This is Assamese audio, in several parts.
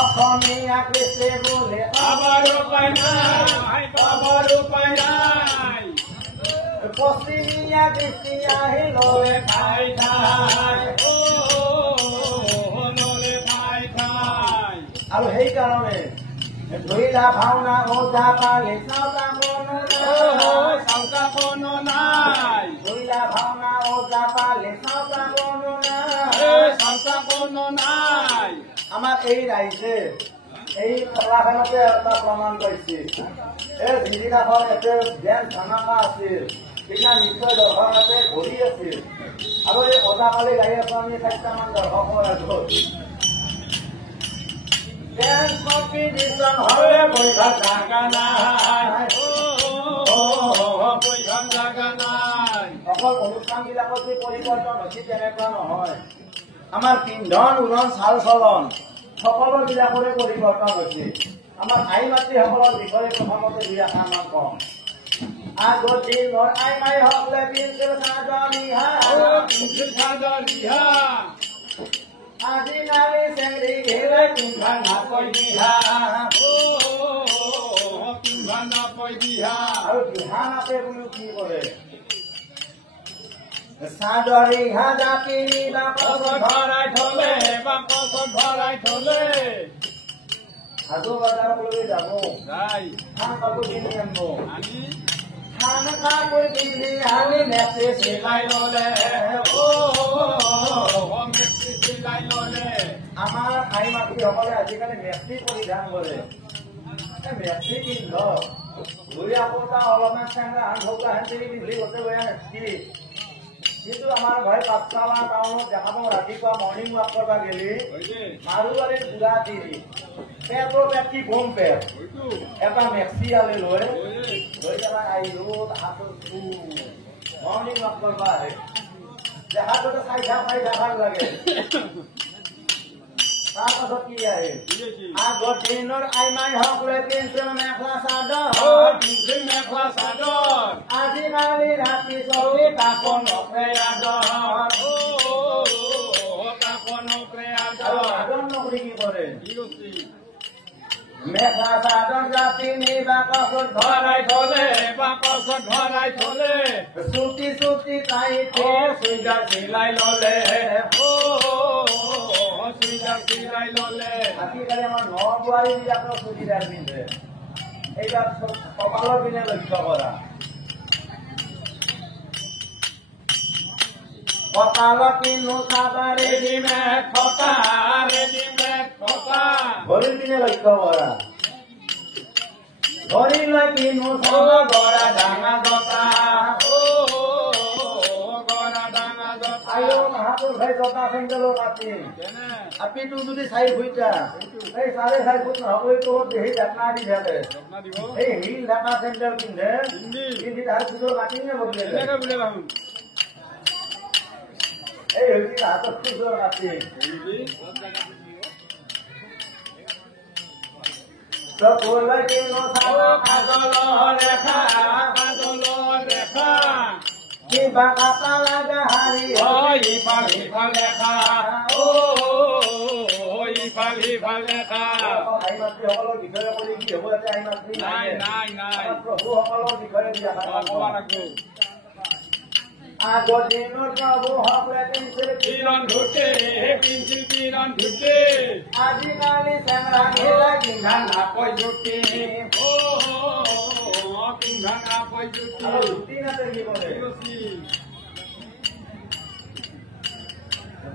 অসমীয়া কৃষ্টি বোলে আবার উপায় নাই, আবার উপায় নাই। পশ্চিমীয়া কৃষ্টি আহিলৈ ঠাই ঠাই, নলে ঠাই ঠাই। আৰু সেইকাৰণে ধৰিলা ভাওনা ওজা পালে চাওতা চাওতা কোনো নাই, ধৰিলা ভাওনা ওজা পালে চাওতা চাওতা কোনো নাই। আমাৰ এই ৰাইজে এই কলাখনতে এটা প্ৰমাণ পাইছে। এই যিদিনাখন ইয়াতে ডেন্স ধামাকা আছিল সেইদিনা নিশ্চয় দৰ্শকতে ভৰি আছিল আৰু এই ওজাপালি গাড়ী এখন আমি 4টামান দৰ্শকৰ আগত ডেন্স কম্পিটিশ্যন হলে বৈঠা জাগা নাই, বৈঠা জাগা নাই। অকল অনুষ্ঠানবিলাকত যে পৰিৱৰ্তন হৈছে তেনেকুৱা নহয়। আমাৰ পিন্ধন উৰণ চাল চলন সকলোবিলাকৰে পৰিৱৰ্তন হৈছে। আমাৰ আই মাতৃসকলৰ বিষয়ে প্ৰথমতে দুই এষাৰমান কম। আগৰ দিনৰ আই মাই সকলে পিন্ধিছিল চাদৰ ৰিহা, চাদৰ ৰিহা, আজিকালি চেংৰি ঘেৰে পিন্ধা নাপই দিহা, পিন্ধা নাপই দিহা। আৰু দিহা নাপে বুলিও কি কৰে চাদৰ ৰিহা জাপি বাকচত ভৰাই থলে, বাকচত ভৰাই থলে। সাধু বজাৰলৈ যাব, যাই ধান কাপোৰ কিনি আনিব। আমি ধান কাপোৰ কিনি আনি মেচি চিলাই ললে। মেক্সি চিলাই ললে। আমাৰ আই মাতৃসকলে আজিকালি মেক্সি পৰিধান কৰে। মেক্সি পিন্ধ ঘূৰি আপোনা অলপমান চেংৰা হান ঢৌকা হেন তিনি পিন্ধি গোটেই লৈ আহে। কিন্তু আমাৰ ঘৰ পাঠশালা টাউনত দেখা পাওঁ ৰাতিপুৱা মৰ্ণিং ৱাক কৰিব গেলি মাৰুৱাৰীৰ বুঢ়া তিৰি পেটৰ পেট কি গম পেট এটা মেক্সি আলি লৈ পেলাই আহিলো হাতত মৰ্ণিং ৱাক কৰিব আহে। দেখাটোতে চাই থাক লাগে। তাৰপাছত কি আহে আগৰ দিনৰ আই মাই সকলে পিন্ধিছিল মেখেলা চাদৰ, মেখেলা চাদৰ। আজিকালি ৰাতি চলি কাপোৰ নকৰে আদৰ। আৰু আদৰ নকৰি কি কৰে মেখেলা চাদৰ জাপি নি বাকচত ভৰাই থলে, বাকচত ভৰাই থলে। চুটি চুটি টাইট চুইদাৰ চিলাই ললে, চুইদাৰ চিলাই ললে। আজিকালি আমাৰ ন বোৱাৰী বিলাকৰ চুটিদাৰ পিন্ধে। এইবাৰ কপালৰ পিনে লক্ষ্য কৰা। কপালত কিনো চাবা ৰেডিমেড থকা, ৰেডিমেড থকা। ভৰিৰ পিনে লক্ষ্য কৰা। ভৰিলৈ কিনো চাবা গৰা ডাঙা জতা। গৰা ডাঙা জতা। আইও মাহাতুৰ ভাই জতা চেণ্ডেলো কাটি আপিটো যদি 4 ফুটা এই 4.5 ফুট নহ'বই তোৰ দেহি জাপনা দি থাকে। এই হিল ঢাকা চেণ্ডেল পিন্ধে পিন্ধি তাৰ পিছত কাটি নে বদলে এই হৈছে হাতত পিছৰ কাটি চকুলৈ কিনো চাবা কাজলৰ ৰেখা, কাজলৰ ৰেখা। কিবা কাটা লাগা হাৰি ইফাল সিফাল ৰেখা, ইফাল সিফাল ৰেখা। আই মাতৃসকলৰ বিষয়ে কৰি কি হ'ব ইয়াতে আই মাতৃ নাই নাই নাই, প্ৰভুসকলৰ বিষয়ে ক'ব লাগিব। আগৰ দিনৰ প্ৰভু সকলে পিন্ধিছিল কিৰণ ধুতে, পিন্ধিছিল কিৰণ ধুতে। আজিকালি চেংৰা ঘেৰা পিন্ধা নাপই জুতি। পিন্ধা নাপই জুতি। জুতি নাতে কি কৰে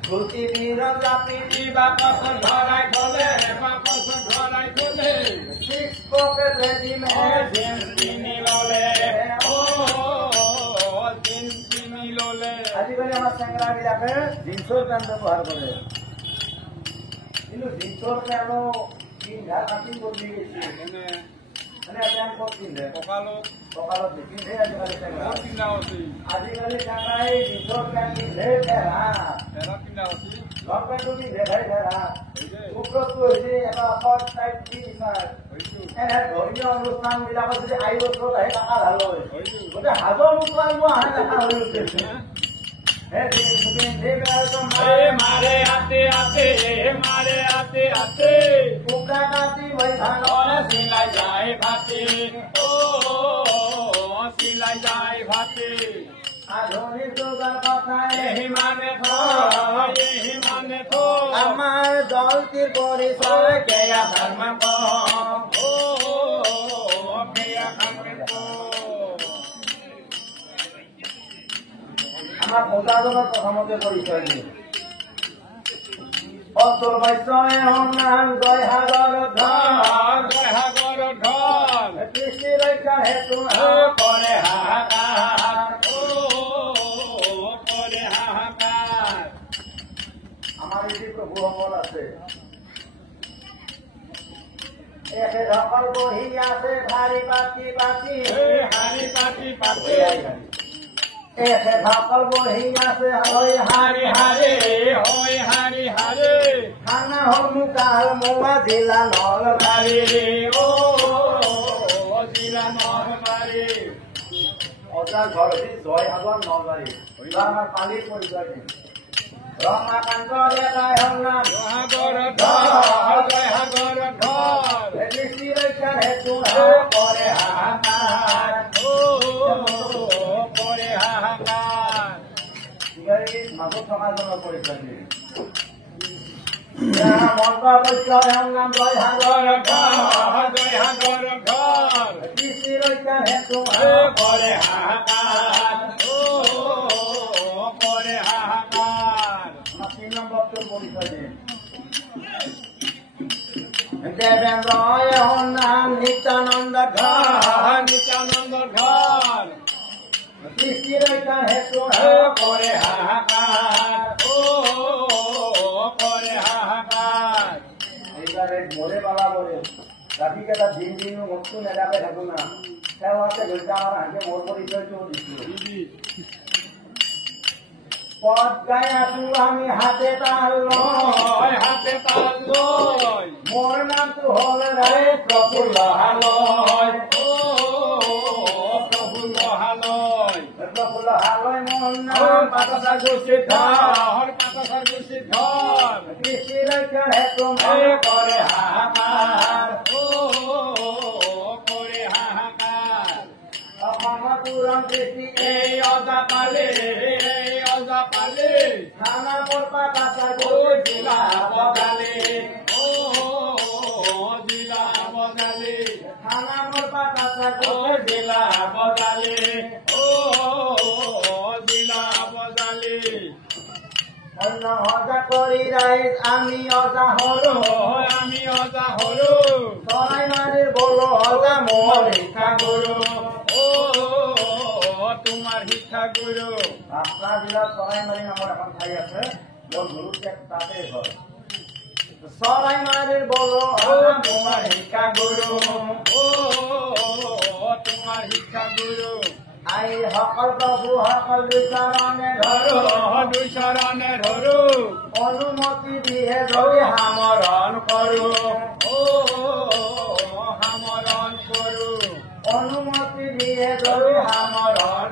ধুতি বিৰত জাপি বাকচত ভৰাই থলে, বাকচত ভৰাই থলে। চিক্স পকেট ৰেডিমেড জিন্স কিনি ললে, জিন্স কিনি ললে। আজিকালি আমাৰ চেংৰা বিলাকে জিন্সৰ পেণ্ট ব্যৱহাৰ কৰে। কিন্তু জিন্সৰ পেণ্টো পিন্ধা কাটি বদলি গৈছে। মানে পেণ্ট ক'ত পিন্ধে কঁকালত কঁকালত নিপিন্ধে আজিকালি চেংৰা। পিন্ধা হৈছিল, আজিকালি চেংৰাই জিন্সৰ পেণ্ট পিন্ধে ফেৰা পিন্ধা হৈছিল। লং পেণ্টটো পিন্ধে ভাই ফেৰা। কুকুৰটো হৈছে এটা শৰ্ট টাইপ টি চাৰ্ট। এনে ধৰ্মীয় অনুষ্ঠান বিলাকত যদি আই বছৰত আহি টকা ভাল হয় গোটেই হাজৰ মুছলাম আহে দেখা হৈ উঠিছে। মাৰে আতে আতে, মাৰে আতে ভাতে আছে কুকুৰা কাটি বৈ ধান চিলাই যায় ভাতে চিলাই যায় ভাতে আধুনিক যুগৰ কথাই সিমানে সিমানে আমাৰ দলটিৰ পৰিচয় কেয়া ধৰ্ম কেয়া আমাৰ ভোটাজনৰ প্ৰথমতে পৰিচয় দিয়ে অতুল বৈশ্যই নাম জয়সাগৰ ধন জয়সাগৰ ধন কৃষি ৰক্ষাৰ হেতু কৰে হাহাকাৰ কৰে হাহাকাৰ আমাৰ এই প্ৰভুসকল আছে এখেতসকল বহি আছে ভাৰী পাতি পাতি হাৰি পাতি পাতি এখেতসকল বহি আছে হৈ হাৰি হাৰি হয় হাৰি হাৰি থানা সন্মুখাল মোৱা জিলা নলবাৰী জিলা নলবাৰী অজাৰ ঘৰ হৈছে জয়সাগৰ নলবাৰী আমাৰ পালিৰ পৰিচয় দিম ৰমাকান্ত ডেকাই সংগ্ৰাম জয়সাগৰ ধন জয়সাগৰ ধন কৃষি ৰক্ষাৰ হেতু কৰে হাহাকাৰ কৰে হাহাকাৰ মাজত থকাজনৰ পৰিচয় দিম মন্ত বৈশ্যই সংগ্ৰাম জয়সাগৰ জয়সাগৰ ধন কৃষি ৰক্ষাৰ হেতু কৰে হাহাকাৰ কৰে হাহাকাৰ 3 নম্বৰটোৰ পৰিচয় দিম দেবেন্দ্ৰই সংগ্ৰাম নিত্যানন্দ ঘৰ নিত্যানন্দ ঘৰ কৃষি ৰক্ষাৰ হেতু কৰে হাহাকাৰ কৰে হাহাকাৰ এইবাৰে মৰে পালা বলে ৰাতিকেইটা দিন দিনো বস্তু নেদাকে থাকো না সেৱাতে গৈছে আমাৰ আগে মোৰ পৰিচয়টো দিছো পদ গাই আছো আমি হাতে তাল লয় হাতে তাল লৈ মোৰ নামটো হ'ল ৰাই প্ৰফুল্ল হালয় প্ৰফুল্ল হালয় প্ৰফুল্ল হালয় মোৰ নাম পাতছা গুচি ধৰ পাতছা গুচি ধৰ কৃষি ৰক্ষাৰ হেতু কৰে হাহাকাৰ কৰে হাহাকাৰ অসমৰ পুৰণ কৃষি এই অজা পালে থানা পৰপা কাছাৰ জিলা বগালে জিলা বগালে থানা পৰপা কাছাৰ জিলা বগালে জিলা বগালে অন্য অজা কৰি ৰাইজ আমি অজা হলো আমি অজা হলো চৰাই মাৰিৰ বলো অজা মোৰ শিক্ষা গুৰু তোমাৰ শিক্ষা গুৰু বাক্সা জিলাত চৰাইমাৰী নামৰ এখন ঠাই আছে মোৰ গুৰু তাতে ঘৰ চৰাইমাৰীৰ বলো অজা মোৰ শিক্ষা গুৰু তোমাৰ শিক্ষা গুৰু আই সকল প্ৰভু সকল বিচাৰণে ধৰো দুই চৰণে ধৰো অনুমতি দিয়ে যদি সামৰণ কৰো সামৰণ কৰো অনুমতি দিয়ে যদি সামৰণ